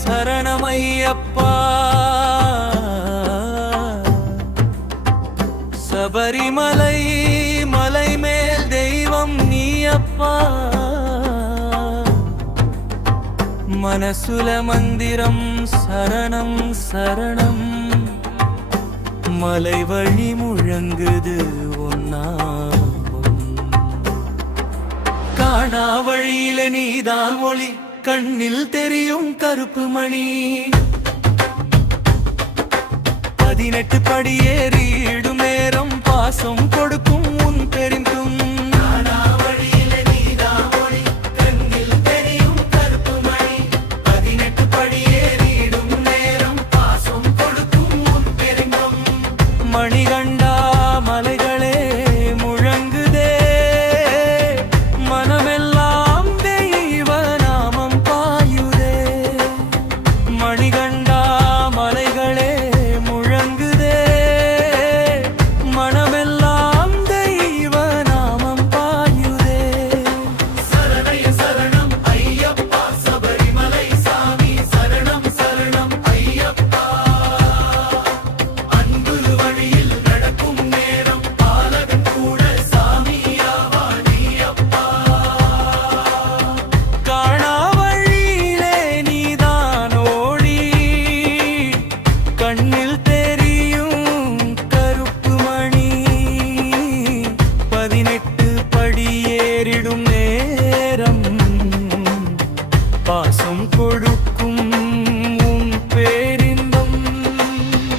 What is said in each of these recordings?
சரணமையப்பா. சபரிமலை மலை மேல் தெய்வம் நீயப்பா. மனசுல மந்திரம் சரணம் சரணம். மலை வழி முழங்குது ஒன்னாமம். காணா வழியில நீதான் ஒளி, கண்ணில் தெரியும் கருப்பு மணி. 18 படியேறிடும் நேரம் பாசம் கொடுக்கும் உன் பெருந்தும். மணிகண்டா மலைகளே முழங்குதே, மனமெல்லாம் தெய்வ நாமம் பாயுதே. மணிகண்டா மலைகளே முழங்குதே, மனமெல்லாம் தெய்வ நாமம் பாயுதே. சரணய சரணம் ஐயப்பா, சபரிமலை சாமி சரணம் சரணம் ஐயப்பா. கண்ணில் தெரியும் கருப்பு மணி. 18 படியேறிடும் நேரம் பாசம் கொடுக்கும் உன் பேரின்பம்.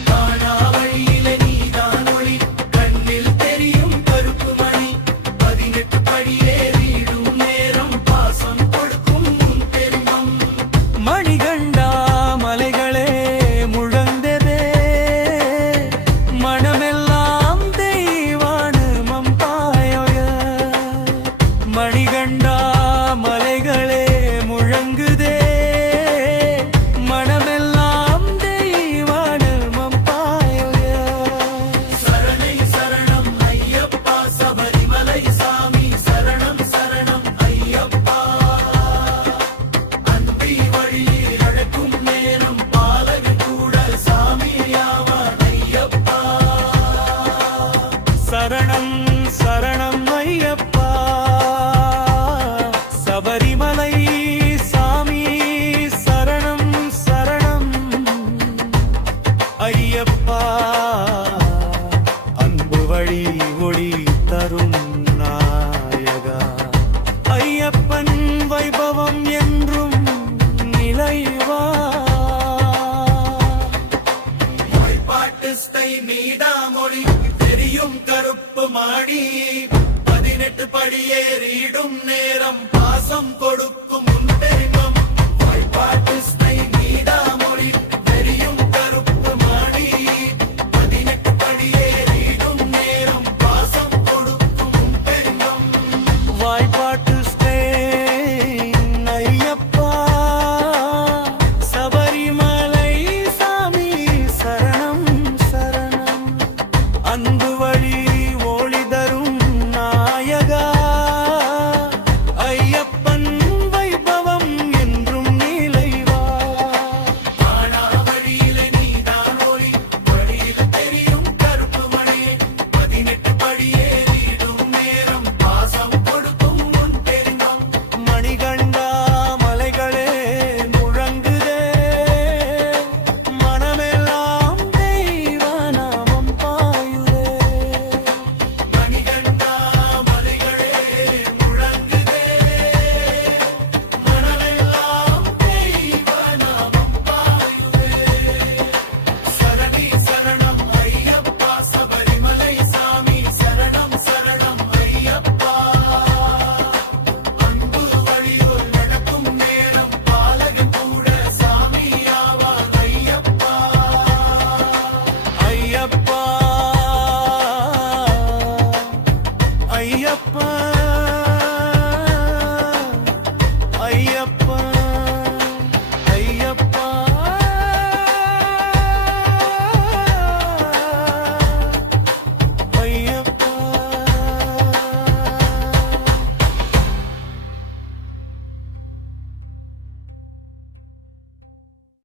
காணா வழியில நீதான் ஒளி, கண்ணில் தெரியும் கருப்பு மணி. 18 படியேறிடும் நேரம் பாசம் கொடுக்கும் உன் பேரின்பம். மணிகண்டா மலைகளே மணிகண்டா மலைகளே முழங்குதே, மனமெல்லாம் தெய்வானமம் பாயோய. சரணை சரணம் ஐயப்பா, சபரிமலை சாமி சரணம் சரணம் ஐயப்பா. அன்பி வழியில் அழைக்கும் நேரம் பாலகன் கூட சாமியாவான் ஐயப்பா. சரணம் சரணம் ஐயப்பா, சபரிமலை சாமி சரணம் சரணம் ஐயப்பா. அன்பு வழி ஒளி தரும் நாயகா. ஐயப்பன் வைபவம் என்றும் நிலைவா. பாட்டு நீடாமொழி தெரியும் கருப்பு மாடி. 18 படியேறிடும் நேரம் பாசம் கொடுக்கும்